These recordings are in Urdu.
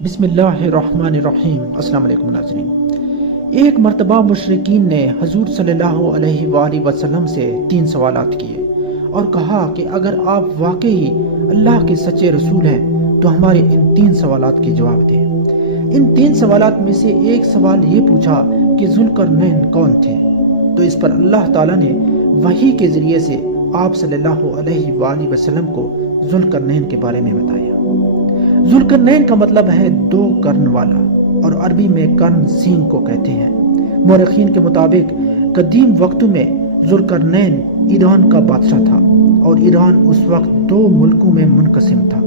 بسم اللہ الرحمن الرحیم۔ السلام علیکم ناظرین۔ ایک مرتبہ مشرکین نے حضور صلی اللہ علیہ وآلہ وسلم سے 3 سوالات کیے اور کہا کہ اگر آپ واقعی اللہ کے سچے رسول ہیں تو ہمارے ان 3 سوالات کے جواب دیں۔ ان 3 سوالات میں سے ایک سوال یہ پوچھا کہ ذوالقرنین کون تھے، تو اس پر اللہ تعالیٰ نے وحی کے ذریعے سے آپ صلی اللہ علیہ وآلہ وسلم کو ذوالقرنین کے بارے میں بتایا۔ ذوالقرنین کا مطلب ہے 2 قرن والا، اور عربی میں قرن سینگ کو کہتے ہیں۔ مورخین کے مطابق قدیم وقتوں میں ذوالقرنین ایران کا بادشاہ تھا، اور ایران اس وقت 2 ملکوں میں منقسم تھا۔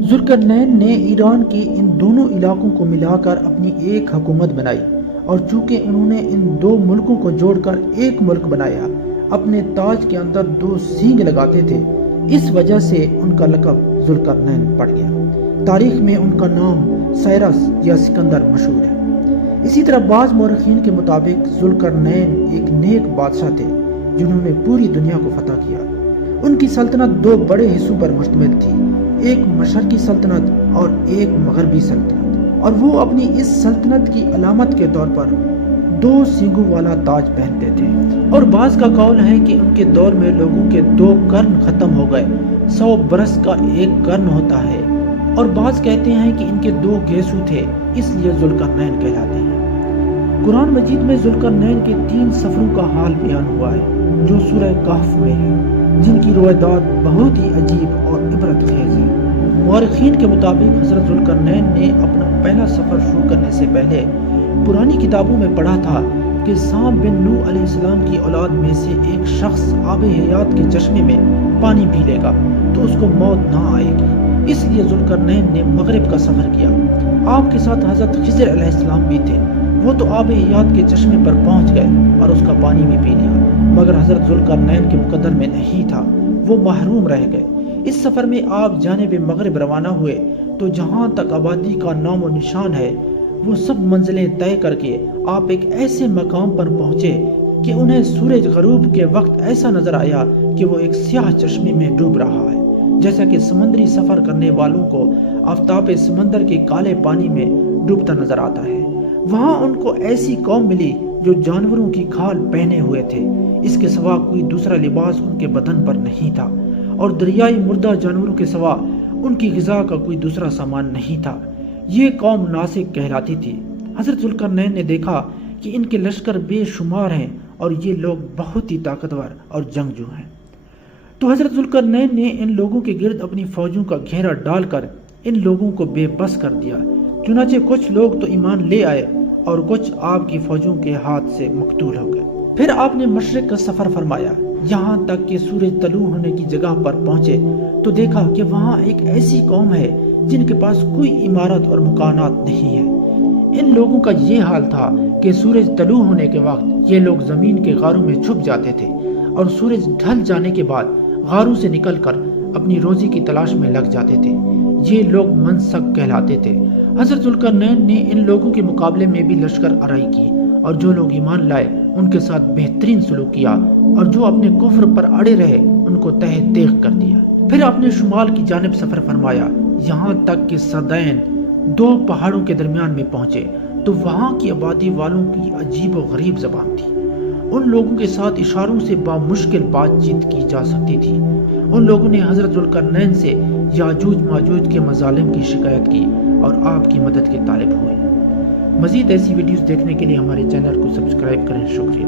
ذوالقرنین نے ایران کی ان دونوں علاقوں کو ملا کر اپنی ایک حکومت بنائی، اور چونکہ انہوں نے ان 2 ملکوں کو جوڑ کر ایک ملک بنایا، اپنے تاج کے اندر 2 سینگ لگاتے تھے، اس وجہ سے ان کا لقب ذوالقرنین پڑ گیا۔ تاریخ میں ان کا نام سائرس یا سکندر مشہور ہے۔ اسی طرح بعض مورخین کے مطابق ذوالقرنین ایک نیک بادشاہ تھے جنہوں نے پوری دنیا کو فتح کیا۔ ان کی سلطنت 2 بڑے حصوں پر مشتمل تھی، ایک مشرقی سلطنت اور ایک مغربی سلطنت، اور وہ اپنی اس سلطنت کی علامت کے طور پر 2 سینگوں والا تاج پہنتے تھے۔ اور بعض کا قول ہے کہ ان کے دور میں لوگوں کے 2 قرن ختم ہو گئے، 100 برس کا ایک قرن ہوتا ہے، اور بعض کہتے ہیں کہ ان کے 2 گیسو تھے، اس لیے ذوالقرنین کہلاتے ہیں۔ قرآن مجید میں ذوالقرنین کے 3 سفروں کا حال بیان ہوا ہے جو سورہ کہف میں ہے، جن کی روایات بہت ہی عجیب اور عبرت خیز ہے۔ مورخین کے مطابق حضرت ذوالقرنین نے اپنا پہلا سفر شروع کرنے سے پہلے پرانی کتابوں میں پڑھا تھا کہ سام بن نوح علیہ السلام کی اولاد میں سے ایک شخص آب حیات کے چشمے میں پانی پی لے گا تو اس کو موت نہ آئے گی، اس لیے ذوالقرنین نے مغرب کا سفر کیا۔ آپ کے ساتھ حضرت خضر علیہ السلام بھی تھے، وہ تو آب حیات کے چشمے پر پہنچ گئے اور اس کا پانی بھی پی لیا، مگر حضرت ذوالقرنین کے مقدر میں نہیں تھا، وہ محروم رہ گئے۔ اس سفر میں آپ جانب مغرب روانہ ہوئے تو جہاں تک آبادی کا نام و نشان ہے وہ سب منزلیں طے کر کے آپ ایک ایسے مقام پر پہنچے کہ انہیں سورج غروب کے وقت ایسا نظر آیا کہ وہ ایک سیاہ چشمے میں ڈوب رہا ہے، جیسا کہ سمندری سفر کرنے والوں کو آفتاب سمندر کے کالے پانی میں ڈوبتا نظر آتا ہے۔ وہاں ان کو ایسی قوم ملی جو جانوروں کی کھال پہنے ہوئے تھے، اس کے سوا کوئی دوسرا لباس ان کے بدن پر نہیں تھا، اور دریائی مردہ جانوروں کے سوا ان کی غذا کا کوئی دوسرا سامان نہیں تھا۔ یہ قوم ناسک کہلاتی تھی۔ حضرت ذوالقرنین نے دیکھا کہ ان کے لشکر بے شمار ہیں اور یہ لوگ بہت ہی طاقتور اور جنگجو ہیں، تو حضرت ذوالقرنین نے ان لوگوں کے گرد اپنی فوجوں کا گھیرا ڈال کر ان لوگوں کو بے بس کر دیا۔ چنانچہ کچھ لوگ تو ایمان لے آئے اور کچھ آپ کی فوجوں کے ہاتھ سے مقتول ہو گئے۔ پھر آپ نے مشرق کا سفر فرمایا، یہاں تک کہ سورج طلوع ہونے کی جگہ پر پہنچے تو دیکھا کہ وہاں ایک ایسی قوم ہے جن کے پاس کوئی عمارت اور مکانات نہیں ہے۔ ان لوگوں کا یہ حال تھا کہ سورج طلوع ہونے کے وقت یہ لوگ زمین کے غاروں میں چھپ جاتے تھے، اور سورج ڈھل جانے کے بعد غاروں سے نکل کر اپنی روزی کی تلاش میں لگ جاتے تھے۔ یہ لوگ منسک کہلاتے تھے۔ حضرت ذوالقرنین نے ان لوگوں کے مقابلے میں بھی لشکر آرائی کی، اور جو لوگ ایمان لائے ان کے ساتھ بہترین سلوک کیا، اور جو اپنے کفر پر اڑے رہے ان کو تہہ تیغ کر دیا۔ پھر آپ نے شمال کی جانب سفر فرمایا، یہاں تک کہ صدین 2 پہاڑوں کے درمیان میں پہنچے تو وہاں کی آبادی والوں کی عجیب و غریب زبان تھی۔ ان لوگوں کے ساتھ اشاروں سے بامشکل بات چیت کی جا سکتی تھی۔ ان لوگوں نے حضرت ذوالقرنین سے یاجوج ماجوج کے مظالم کی شکایت کی اور آپ کی مدد کے طالب ہوئے۔ مزید ایسی ویڈیوز دیکھنے کے لیے ہمارے چینل کو سبسکرائب کریں۔ شکریہ۔